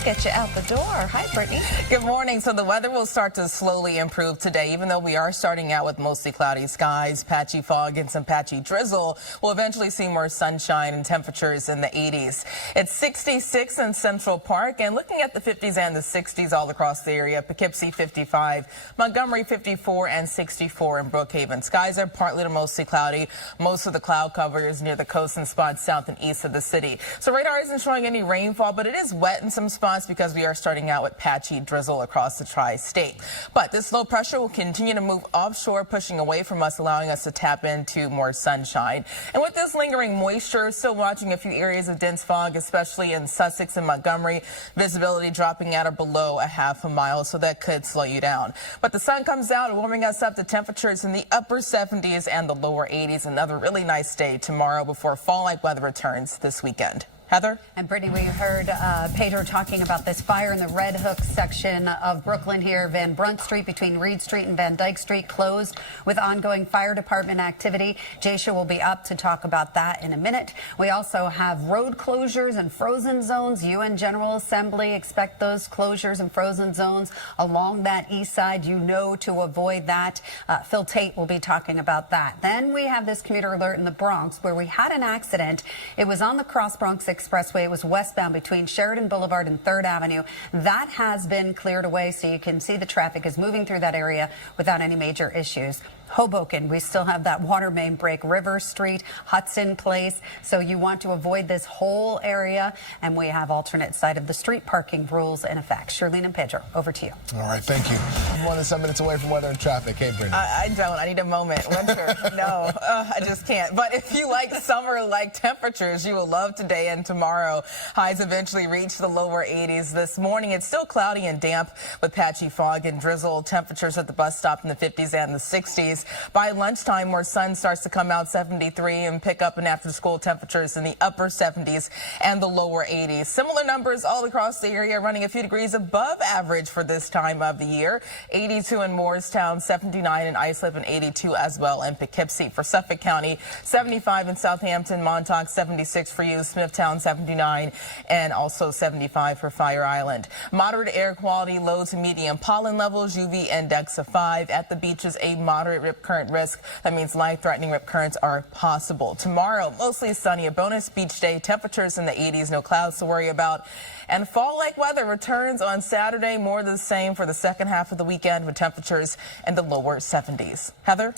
Let's get you out the door. Hi, Brittany. Good morning. So the weather will start to slowly improve today, even though we are starting out with mostly cloudy skies, patchy fog, and some patchy drizzle. We'll eventually see more sunshine and temperatures in the 80s. It's 66 in Central Park, and looking at the 50s and the 60s all across the area. Poughkeepsie 55, Montgomery 54, and 64 in Brookhaven. Skies are partly to mostly cloudy. Most of the cloud cover is near the coast and spots south and east of the city. So radar isn't showing any rainfall, but it is wet in some spots because we are starting out with patchy drizzle across the tri-state. But this low pressure will continue to move offshore, pushing away from us, allowing us to tap into more sunshine. And with this lingering moisture, still watching a few areas of dense fog, especially in Sussex and Montgomery. Visibility dropping at or below a half a mile, so that could slow you down. But the sun comes out, warming us up to temperatures in the upper 70s and the lower 80s. Another really nice day tomorrow before fall-like weather returns this weekend. Heather? And Brittany, we heard Pedro talking about this fire in the Red Hook section of Brooklyn here. Van Brunt Street between Reed Street and Van Dyke Street closed with ongoing fire department activity. Jasha will be up to talk about that in a minute. We also have road closures and frozen zones. UN General Assembly expect those closures and frozen zones along that east side. You know to avoid that. Phil Tate will be talking about that. Then we have this commuter alert in the Bronx where we had an accident. It was on the Cross Bronx Expressway. It was westbound between Sheridan Boulevard and 3rd Avenue. That has been cleared away, so you can see the traffic is moving through that area without any major issues. Hoboken, we still have that water main break. River Street, Hudson Place. So you want to avoid this whole area. And we have alternate side of the street parking rules in effect. Shirlene and Pedro, over to you. All right, thank you. More than 7 minutes away from weather and traffic. Hey, Brittany. I don't. I need a moment. Winter. No, I just can't. But if you like summer-like temperatures, you will love today and tomorrow. Highs eventually reach the lower 80s. This morning, it's still cloudy and damp with patchy fog and drizzle. Temperatures at the bus stop in the 50s and the 60s. By lunchtime, where sun starts to come out, 73, and pick up in after-school temperatures in the upper 70s and the lower 80s. Similar numbers all across the area, running a few degrees above average for this time of the year. 82 in Morristown, 79 in Islip, and 82 as well in Poughkeepsie. For Suffolk County, 75 in Southampton, Montauk, 76 for you, Smithtown, 79, and also 75 for Fire Island. Moderate air quality, low to medium pollen levels, UV index of 5. At the beaches, a moderate rip current risk. That means life-threatening rip currents are possible. Tomorrow, mostly sunny, a bonus beach day, temperatures in the 80s, no clouds to worry about. And fall-like weather returns on Saturday, more of the same for the second half of the weekend with temperatures in the lower 70s. Heather?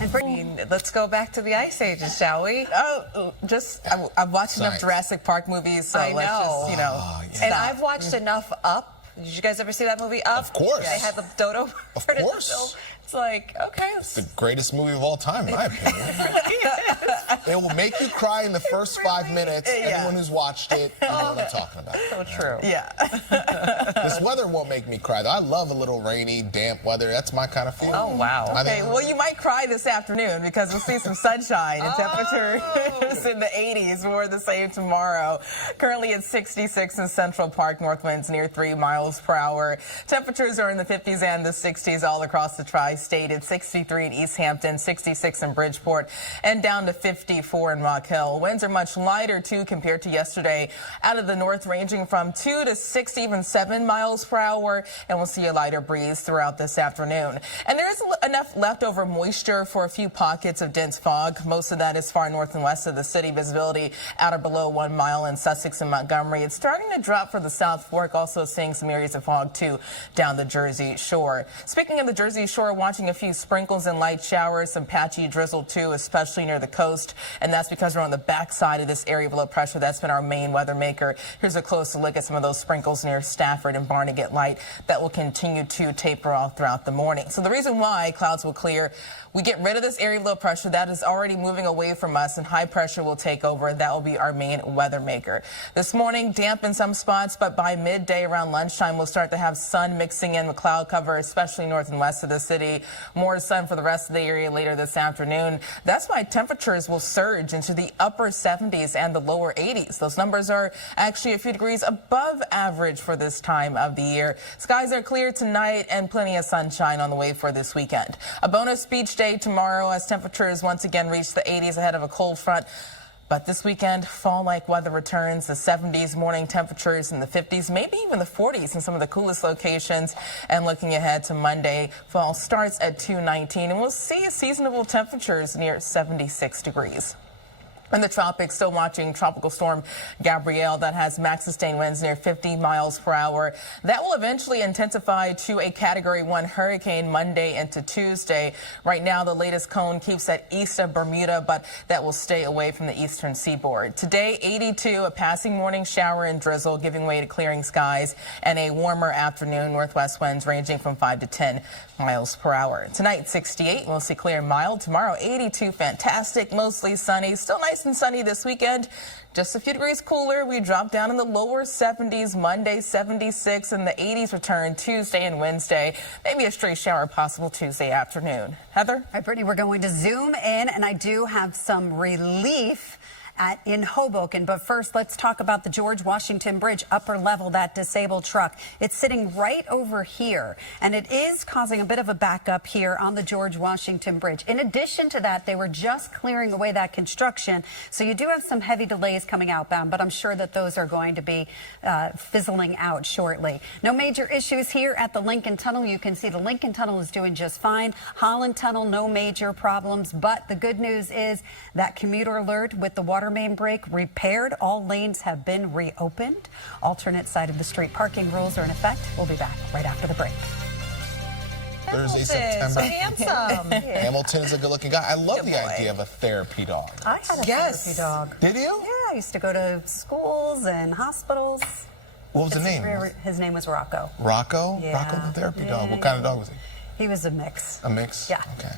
And Brittany, let's go back to the ice ages, shall we? Oh, I've watched enough Jurassic Park movies, so let's just, you know. And I've watched enough Up. Did you guys ever see that movie Up? Of course. They had the dodo. Of course. It's like, okay. It's the greatest movie of all time, in my opinion. It will make you cry in the first 5 minutes. Anyone who's watched it, you know what I'm talking about. So true. Yeah. This weather won't make me cry, though. I love a little rainy, damp weather. That's my kind of feeling. Oh, wow. Okay, well, you might cry this afternoon because we'll see some sunshine and temperatures in the 80s. More the same tomorrow. Currently, it's 66 in Central Park. North winds near 3 miles per hour. Temperatures are in the 50s and the 60s all across the tri-state. It's 63 in East Hampton, 66 in Bridgeport, and down to 54 in Rock Hill. Winds are much lighter, too, compared to yesterday. Out of the north, ranging from 2 to 6, even 7 miles per hour, and we'll see a lighter breeze throughout this afternoon. And there is enough leftover moisture for a few pockets of dense fog. Most of that is far north and west of the city. Visibility at or below 1 mile in Sussex and Montgomery. It's starting to drop for the South Fork, also seeing some areas of fog, too, down the Jersey Shore. Speaking of the Jersey Shore, watching a few sprinkles and light showers, some patchy drizzle, too, especially near the coast. And that's because we're on the backside of this area of low pressure. That's been our main weather maker. Here's a closer look at some of those sprinkles near Stafford and Barnegat Light that will continue to taper off throughout the morning. So the reason why clouds will clear, we get rid of this area of low pressure that is already moving away from us, and high pressure will take over. That will be our main weather maker. This morning, damp in some spots, but by midday around lunchtime, we'll start to have sun mixing in with cloud cover, especially north and west of the city. More sun for the rest of the area later this afternoon. That's why temperatures will surge into the upper 70s and the lower 80s. Those numbers are actually a few degrees above average for this time of the year. Skies are clear tonight and plenty of sunshine on the way for this weekend. A bonus beach day tomorrow as temperatures once again reach the 80s ahead of a cold front. But this weekend, fall-like weather returns. The 70s, morning temperatures in the 50s, maybe even the 40s in some of the coolest locations. And looking ahead to Monday, fall starts at 2:19, and we'll see seasonable temperatures near 76 degrees. In the tropics, still watching Tropical Storm Gabrielle that has max sustained winds near 50 miles per hour. That will eventually intensify to a Category 1 hurricane Monday into Tuesday. Right now, the latest cone keeps at east of Bermuda, but that will stay away from the eastern seaboard. Today, 82, a passing morning shower and drizzle, giving way to clearing skies, and a warmer afternoon, northwest winds ranging from 5 to 10 miles per hour. Tonight, 68, mostly clear and mild. Tomorrow, 82, fantastic, mostly sunny. Still nice and sunny this weekend. Just a few degrees cooler. We drop down in the lower 70s Monday, 76, and the 80s return Tuesday and Wednesday. Maybe a stray shower possible Tuesday afternoon. Heather? All right, Brittany, we're going to zoom in, and I do have some relief in Hoboken. But first, let's talk about the George Washington Bridge upper level, that disabled truck. It's sitting right over here, and it is causing a bit of a backup here on the George Washington Bridge. In addition to that, they were just clearing away that construction, so you do have some heavy delays coming outbound, but I'm sure that those are going to be fizzling out shortly. No major issues here at the Lincoln Tunnel. You can see the Lincoln Tunnel is doing just fine. Holland Tunnel, no major problems, but the good news is that commuter alert with the water main break repaired. All lanes have been reopened. Alternate side of the street parking rules are in effect. We'll be back right after the break. Thursday, September. Handsome. Hamilton is a good-looking guy. I love the idea of a therapy dog. I had a therapy dog. Did you? Yeah, I used to go to schools and hospitals. What was the name? His name was Rocco. Rocco? Yeah. Rocco the therapy dog. What kind of dog was he? He was a mix. A mix? Yeah. Okay.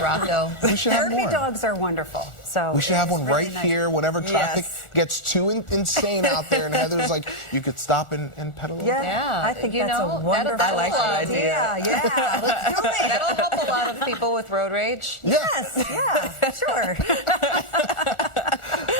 Rocco. We should have Therapy more. dogs are wonderful. So We should have one it's really right nice. here. Whenever traffic Yes. gets too insane out there, and Heather's like, you could stop and pedal. Yeah, Yeah, I think you that's know, a wonderful I like that idea. Yeah, let's do it. That'll help a lot of people with road rage. Yes, yeah, sure.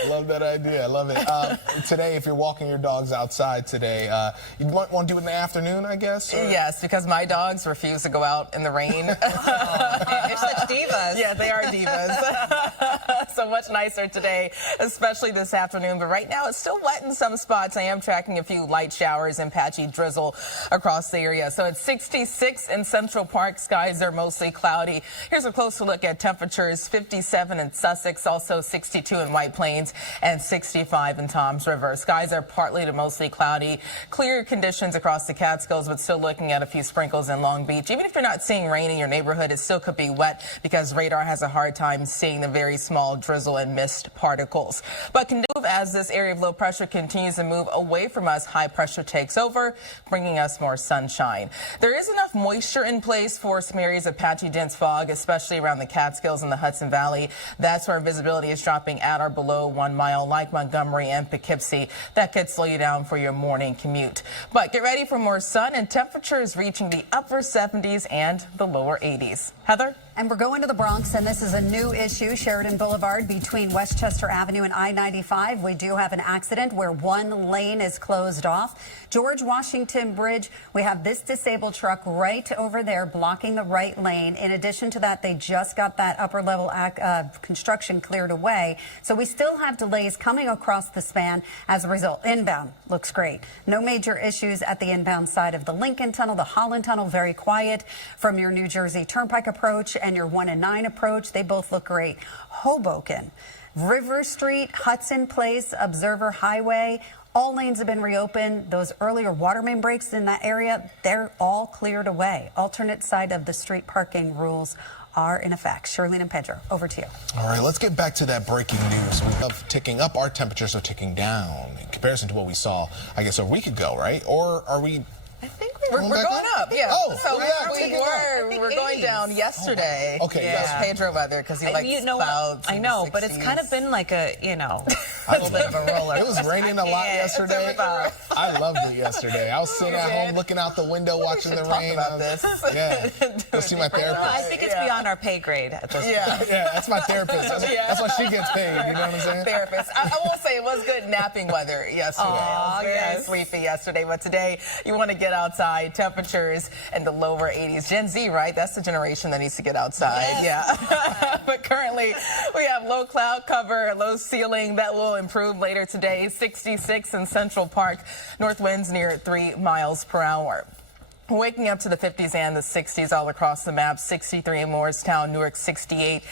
I love that idea. I love it. Today, if you're walking your dogs outside today, you might want to do it in the afternoon, I guess? Or? Yes, because my dogs refuse to go out in the rain. They're such divas. Yeah, they are divas. So much nicer today, especially this afternoon. But right now, it's still wet in some spots. I am tracking a few light showers and patchy drizzle across the area. So it's 66 in Central Park. Skies are mostly cloudy. Here's a closer look at temperatures. 57 in Sussex, also 62 in White Plains, and 65 in Toms River. Skies are partly to mostly cloudy. Clear conditions across the Catskills, but still looking at a few sprinkles in Long Beach. Even if you're not seeing rain in your neighborhood, it still could be wet because radar has a hard time seeing the very small drizzle and mist particles. But can move as this area of low pressure continues to move away from us. High pressure takes over, bringing us more sunshine. There is enough moisture in place for some areas of patchy dense fog, especially around the Catskills and the Hudson Valley. That's where visibility is dropping at or below 1 mile, like Montgomery and Poughkeepsie. That could slow you down for your morning commute. But get ready for more sun and temperatures reaching the upper 70s and the lower 80s. Heather? And we're going to the Bronx, and this is a new issue. Sheridan Boulevard between Westchester Avenue and I-95. We do have an accident where one lane is closed off. George Washington Bridge, we have this disabled truck right over there blocking the right lane. In addition to that, they just got that upper level construction cleared away. So we still have delays coming across the span as a result. Inbound looks great. No major issues at the inbound side of the Lincoln Tunnel. The Holland Tunnel, very quiet from your New Jersey Turnpike approach and your 1 and 9 approach. They both look great. Hoboken, River Street, Hudson Place, Observer Highway, all lanes have been reopened. Those earlier water main breaks in that area, they're all cleared away. Alternate side of the street parking rules are in effect. Shirlene and Pedro, over to you. All right, let's get back to that breaking news. We have ticking up. Our temperatures are ticking down in comparison to what we saw, I guess, a week ago, right? Or are we... I think we're going up, yeah. Oh, so yeah, we're going down yesterday. Okay, yeah. yes. Pedro weather because he likes clouds. I know, but it's kind of been like a, a little bit of a roller. It was raining a lot yesterday. I loved it yesterday. I was sitting at home looking out the window watching the rain. Talk about this. Yeah, go see my therapist. I think it's beyond our pay grade at this point. Yeah, that's my therapist. That's why she gets paid. You know what I'm saying? Therapist. I will say say it was good napping weather yesterday. It was very sleepy yesterday, but today you want to get outside. Temperatures in the lower 80s. Gen Z, right? That's the generation that needs to get outside. Yes. Yeah. But currently we have low cloud cover, low ceiling. That will improve later today. 66 in Central Park. North winds near 3 miles per hour. Waking up to the 50s and the 60s all across the map. 63 in Morristown, Newark 68,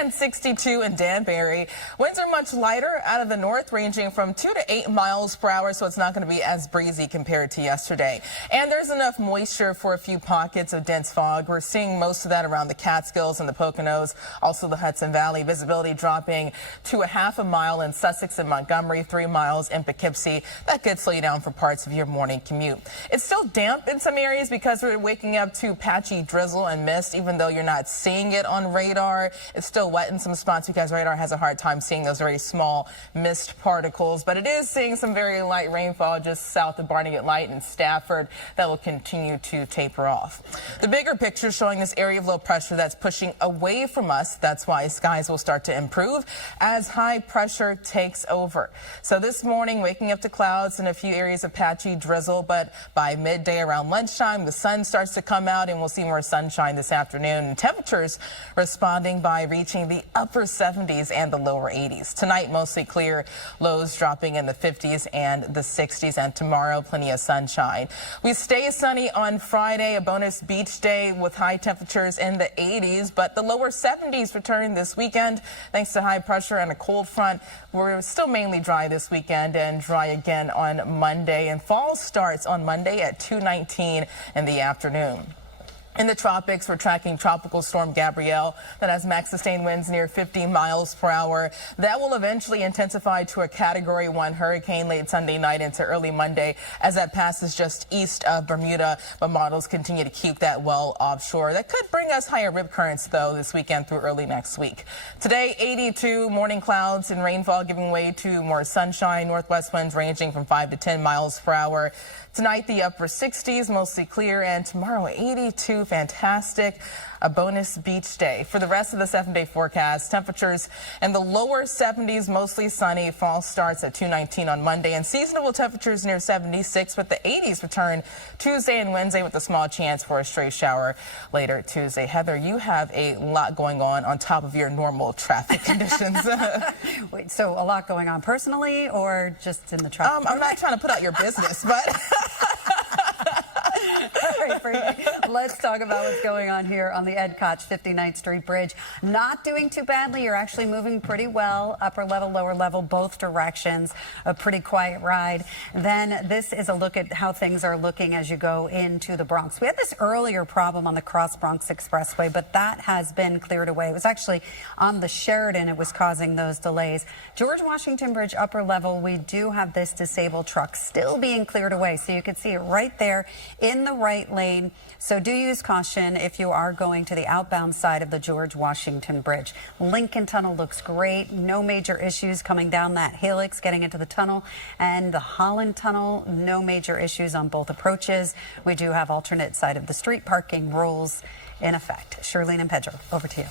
and 62 in Danbury. Winds are much lighter out of the north, ranging from 2 to 8 miles per hour, so it's not going to be as breezy compared to yesterday. And there's enough moisture for a few pockets of dense fog. We're seeing most of that around the Catskills and the Poconos, also the Hudson Valley. Visibility dropping to a half a mile in Sussex and Montgomery, 3 miles in Poughkeepsie. That could slow you down for parts of your morning commute. It's still damp in some areas because we're waking up to patchy drizzle and mist. Even though you're not seeing it on radar, it's still wet in some spots because radar has a hard time seeing those very small mist particles. But it is seeing some very light rainfall just south of Barnegat Light and Stafford that will continue to taper off. The bigger picture showing this area of low pressure that's pushing away from us. That's why skies will start to improve as high pressure takes over. So this morning, waking up to clouds and a few areas of patchy drizzle, but by midday around lunchtime, the sun starts to come out and we'll see more sunshine this afternoon. And temperatures responding by reaching the upper 70s and the lower 80s. Tonight, mostly clear, lows dropping in the 50s and the 60s, and tomorrow, plenty of sunshine. We stay sunny on Friday, a bonus beach day with high temperatures in the 80s, but the lower 70s return this weekend thanks to high pressure and a cold front. We're still mainly dry this weekend and dry again on Monday, and fall starts on Monday at 2:19 in the afternoon. In the tropics, we're tracking Tropical Storm Gabrielle that has max sustained winds near 50 miles per hour. That will eventually intensify to a Category 1 hurricane late Sunday night into early Monday as that passes just east of Bermuda. But models continue to keep that well offshore. That could bring us higher rip currents, though, this weekend through early next week. Today, 82, morning clouds and rainfall giving way to more sunshine. Northwest winds ranging from 5 to 10 miles per hour. Tonight, the upper 60s, mostly clear, and tomorrow, 82, fantastic. A bonus beach day. For the rest of the 7-day forecast, temperatures in the lower 70s, mostly sunny. Fall starts at 2:19 on Monday, and seasonable temperatures near 76, with the 80s return Tuesday and Wednesday with a small chance for a stray shower later Tuesday. Heather, you have a lot going on top of your normal traffic conditions. Wait, so a lot going on personally or just in the traffic? I'm not trying to put out your business, but... All right, Brittany, let's talk about what's going on here on the Ed Koch 59th Street Bridge. Not doing too badly. You're actually moving pretty well. Upper level, lower level, both directions. A pretty quiet ride. Then this is a look at how things are looking as you go into the Bronx. We had this earlier problem on the Cross Bronx Expressway, but that has been cleared away. It was actually on the Sheridan. It was causing those delays. George Washington Bridge, upper level, we do have this disabled truck still being cleared away. So you can see it right there in the right lane. So do use caution if you are going to the outbound side of the George Washington Bridge. Lincoln Tunnel looks great. No major issues coming down that helix getting into the tunnel. And the Holland Tunnel, no major issues on both approaches. We do have alternate side of the street parking rules in effect. Shirlene and Pedro, over to you.